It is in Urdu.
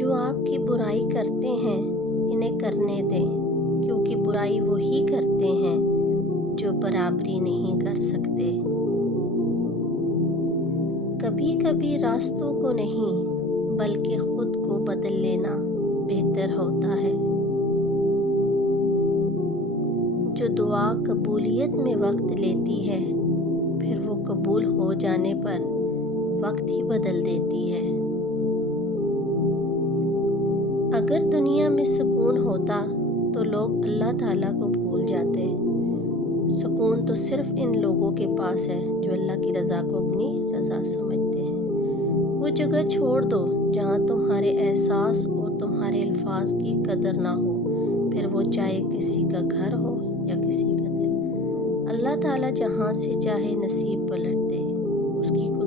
جو آپ کی برائی کرتے ہیں انہیں کرنے دیں، کیونکہ برائی وہی کرتے ہیں جو برابری نہیں کر سکتے۔ کبھی کبھی راستوں کو نہیں بلکہ خود کو بدل لینا بہتر ہوتا ہے۔ جو دعا قبولیت میں وقت لیتی ہے پھر وہ قبول ہو جانے پر وقت ہی بدل دیتی ہے۔ اگر دنیا میں سکون ہوتا تو لوگ اللہ تعالیٰ کو بھول جاتے۔ سکون تو صرف ان لوگوں کے پاس ہے جو اللہ کی رضا کو اپنی رضا سمجھتے ہیں۔ وہ جگہ چھوڑ دو جہاں تمہارے احساس اور تمہارے الفاظ کی قدر نہ ہو، پھر وہ چاہے کسی کا گھر ہو یا کسی کا دل۔ اللہ تعالیٰ جہاں سے چاہے نصیب پلٹ دے، اس کی